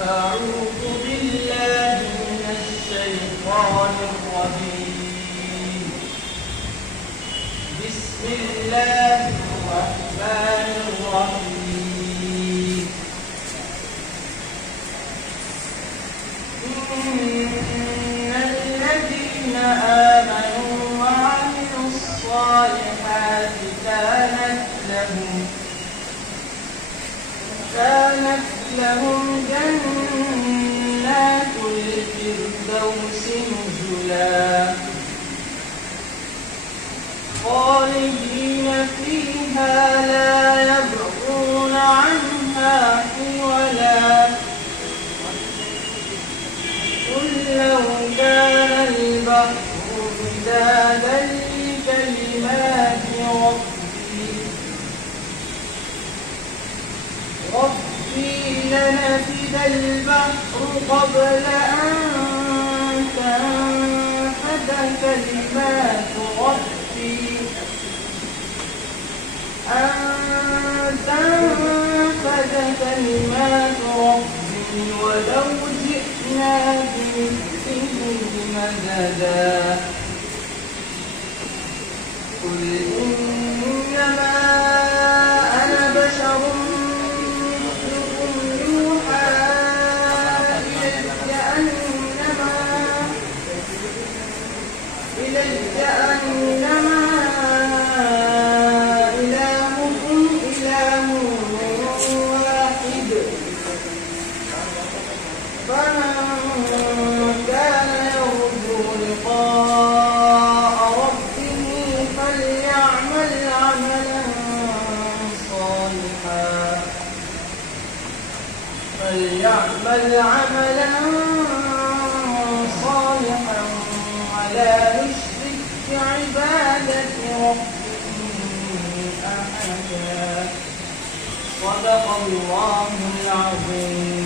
أعوذ بالله من الشيطان الرجيم. بسم الله الرحمن الرحيم. إن الذين آمنوا وعملوا الصالحات كانت لهم جنات الفردوس نزلا خالدين فيها لا يبغون عنها حولا. قل لو كان البحر مدادا لكلمات ربي لنفد البحر قبل أن تنفد كلمات ربي ولو جئنا بمثله مددا. قل إنما أنا بشر مثلكم يوحى إلي أنما إلهكم إله واحد. فمن كان يرجو لقاء ربه فليعمل عملا صالحا ولا يشرك بعبادة ربه أحدا. صدق الله العظيم.